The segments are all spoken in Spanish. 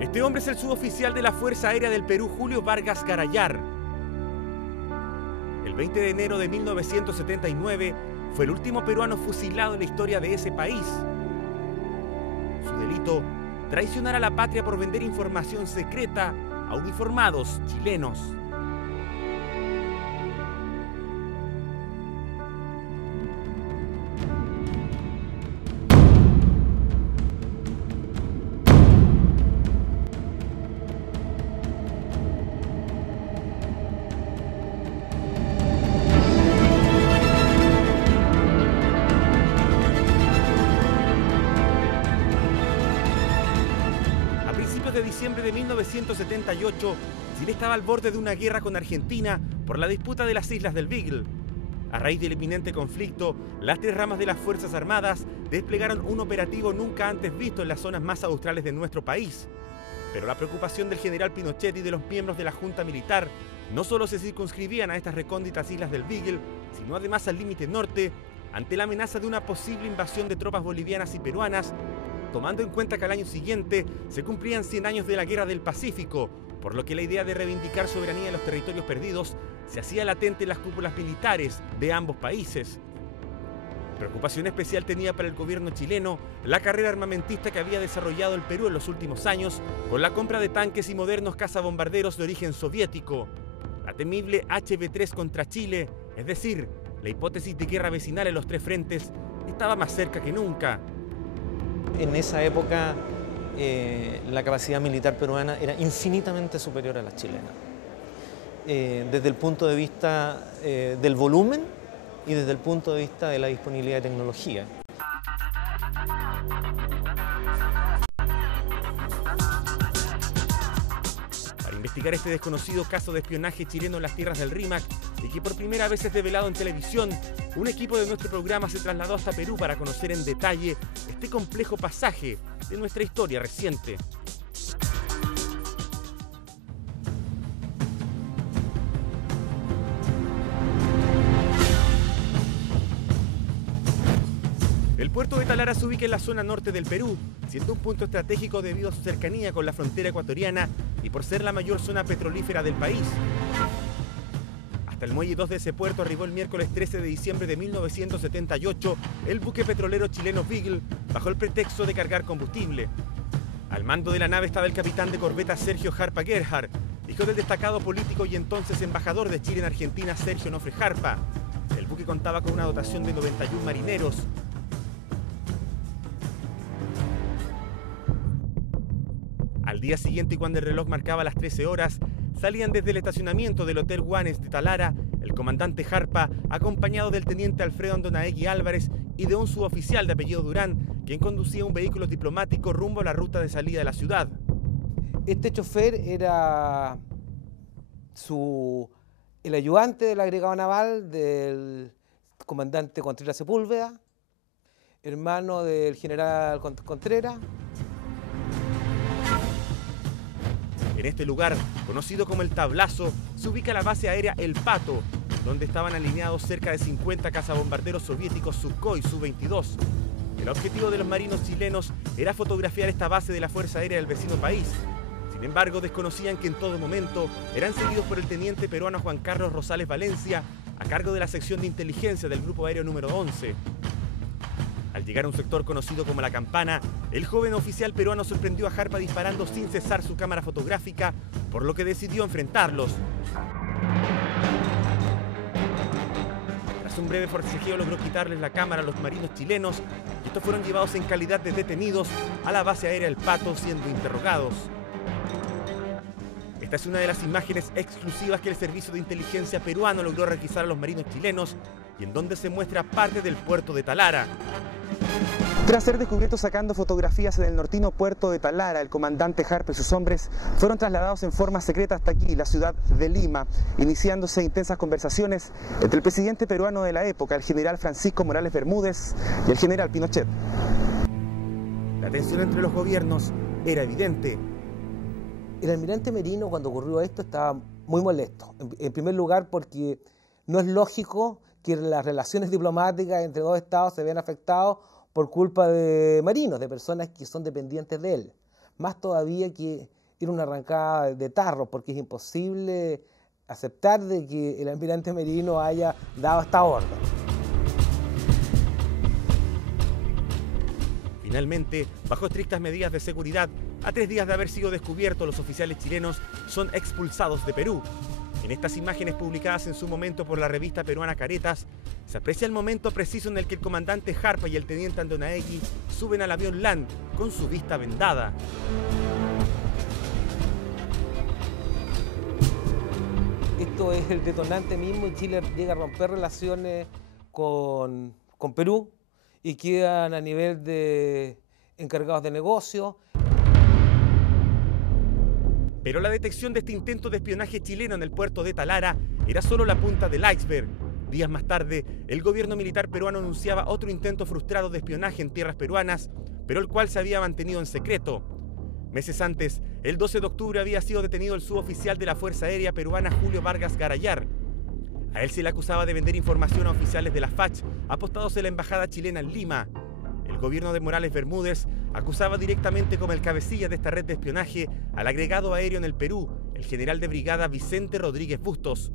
Este hombre es el suboficial de la Fuerza Aérea del Perú, Julio Vargas Garayar. El 20 de enero de 1979 fue el último peruano fusilado en la historia de ese país. Su delito, traicionar a la patria por vender información secreta a uniformados chilenos. De diciembre de 1978, Chile estaba al borde de una guerra con Argentina por la disputa de las islas del Beagle. A raíz del inminente conflicto, las tres ramas de las Fuerzas Armadas desplegaron un operativo nunca antes visto en las zonas más australes de nuestro país. Pero la preocupación del general Pinochet y de los miembros de la Junta Militar no solo se circunscribían a estas recónditas islas del Beagle, sino además al límite norte, ante la amenaza de una posible invasión de tropas bolivianas y peruanas, tomando en cuenta que al año siguiente se cumplían 100 años de la Guerra del Pacífico, por lo que la idea de reivindicar soberanía en los territorios perdidos se hacía latente en las cúpulas militares de ambos países. Preocupación especial tenía para el gobierno chileno la carrera armamentista que había desarrollado el Perú en los últimos años con la compra de tanques y modernos cazabombarderos de origen soviético. La temible HB-3 contra Chile, es decir, la hipótesis de guerra vecinal en los tres frentes, estaba más cerca que nunca. En esa época la capacidad militar peruana era infinitamente superior a la chilena, desde el punto de vista del volumen y desde el punto de vista de la disponibilidad de tecnología. Para investigar este desconocido caso de espionaje chileno en las tierras del Rímac y que por primera vez es develado en televisión, un equipo de nuestro programa se trasladó hasta Perú para conocer en detalle este complejo pasaje de nuestra historia reciente. El puerto de Talara se ubica en la zona norte del Perú, siendo un punto estratégico debido a su cercanía con la frontera ecuatoriana y por ser la mayor zona petrolífera del país. Hasta el muelle 2 de ese puerto arribó el miércoles 13 de diciembre de 1978 el buque petrolero chileno Beagle bajo el pretexto de cargar combustible. Al mando de la nave estaba el capitán de corbeta Sergio Jarpa Gerhard, hijo del destacado político y entonces embajador de Chile en Argentina Sergio Nofre Jarpa. El buque contaba con una dotación de 91 marineros. Al día siguiente, y cuando el reloj marcaba las 13 horas, salían desde el estacionamiento del Hotel Guanes de Talara el comandante Jarpa, acompañado del teniente Alfredo Andonaegui Álvarez y de un suboficial de apellido Durán, quien conducía un vehículo diplomático rumbo a la ruta de salida de la ciudad. Este chofer era el ayudante del agregado naval del comandante Contreras Sepúlveda, hermano del general Contreras. En este lugar, conocido como el Tablazo, se ubica la base aérea El Pato, donde estaban alineados cerca de 50 cazabombarderos soviéticos Sukhoi Su-22. El objetivo de los marinos chilenos era fotografiar esta base de la Fuerza Aérea del vecino país. Sin embargo, desconocían que en todo momento eran seguidos por el teniente peruano Juan Carlos Rosales Valencia, a cargo de la sección de inteligencia del Grupo Aéreo número 11. Al llegar a un sector conocido como La Campana, el joven oficial peruano sorprendió a Jarpa disparando sin cesar su cámara fotográfica, por lo que decidió enfrentarlos. Tras un breve forcejeo logró quitarles la cámara a los marinos chilenos y estos fueron llevados en calidad de detenidos a la base aérea El Pato siendo interrogados. Esta es una de las imágenes exclusivas que el servicio de inteligencia peruano logró requisar a los marinos chilenos y en donde se muestra parte del puerto de Talara. Tras ser descubiertos sacando fotografías en el nortino puerto de Talara, el comandante Jarpa y sus hombres fueron trasladados en forma secreta hasta aquí, la ciudad de Lima, iniciándose intensas conversaciones entre el presidente peruano de la época, el general Francisco Morales Bermúdez, y el general Pinochet. La tensión entre los gobiernos era evidente. El almirante Merino, cuando ocurrió esto, estaba muy molesto. En primer lugar, porque no es lógico que las relaciones diplomáticas entre dos estados se vean afectadas por culpa de marinos, de personas que son dependientes de él. más todavía que ir a una arrancada de tarro, porque es imposible aceptar de que el almirante Merino haya dado esta orden. Finalmente, bajo estrictas medidas de seguridad, a 3 días de haber sido descubiertos, los oficiales chilenos son expulsados de Perú. En estas imágenes publicadas en su momento por la revista peruana Caretas, se aprecia el momento preciso en el que el comandante Jarpa y el teniente Andonaegui suben al avión LAN con su vista vendada. Esto es el detonante mismo y Chile llega a romper relaciones con Perú y quedan a nivel de encargados de negocio. Pero la detección de este intento de espionaje chileno en el puerto de Talara era solo la punta del iceberg. Días más tarde, el gobierno militar peruano anunciaba otro intento frustrado de espionaje en tierras peruanas, pero el cual se había mantenido en secreto. Meses antes, el 12 de octubre había sido detenido el suboficial de la Fuerza Aérea Peruana Julio Vargas Garayar. A él se le acusaba de vender información a oficiales de la FACH apostados en la embajada chilena en Lima. El gobierno de Morales Bermúdez acusaba directamente como el cabecilla de esta red de espionaje al agregado aéreo en el Perú, el general de brigada Vicente Rodríguez Bustos.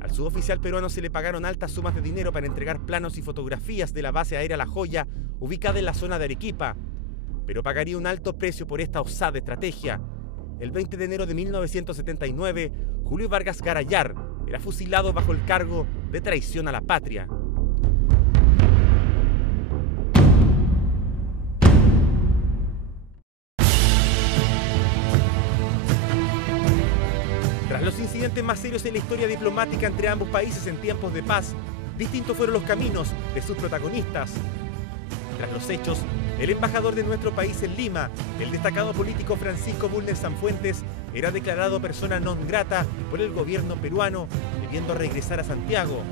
Al suboficial peruano se le pagaron altas sumas de dinero para entregar planos y fotografías de la base aérea La Joya, ubicada en la zona de Arequipa. Pero pagaría un alto precio por esta osada estrategia. El 20 de enero de 1979, Julio Vargas Garayar era fusilado bajo el cargo de traición a la patria. Tras los incidentes más serios en la historia diplomática entre ambos países en tiempos de paz, distintos fueron los caminos de sus protagonistas. Tras los hechos, el embajador de nuestro país en Lima, el destacado político Francisco Bulnes Sanfuentes, era declarado persona non grata por el gobierno peruano, debiendo regresar a Santiago.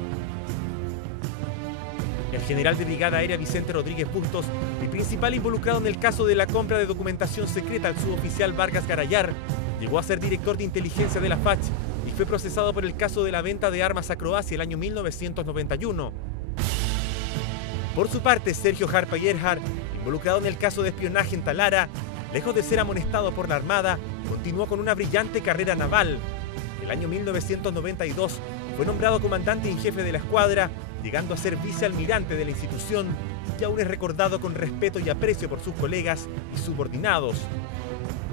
El general de brigada aérea Vicente Rodríguez Bustos, el principal involucrado en el caso de la compra de documentación secreta al suboficial Vargas Garayar, llegó a ser director de inteligencia de la FACH y fue procesado por el caso de la venta de armas a Croacia el año 1991. Por su parte, Sergio Jarpa Gerhard, involucrado en el caso de espionaje en Talara, lejos de ser amonestado por la Armada, continuó con una brillante carrera naval. El año 1992 fue nombrado comandante en jefe de la escuadra, llegando a ser vicealmirante de la institución, y aún es recordado con respeto y aprecio por sus colegas y subordinados.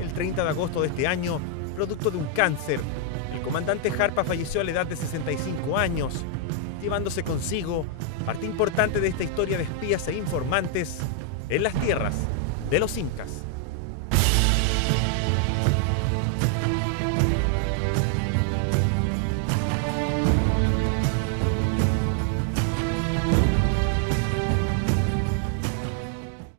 El 30 de agosto de este año, producto de un cáncer, el comandante Jarpa falleció a la edad de 65 años, llevándose consigo parte importante de esta historia de espías e informantes en las tierras de los incas.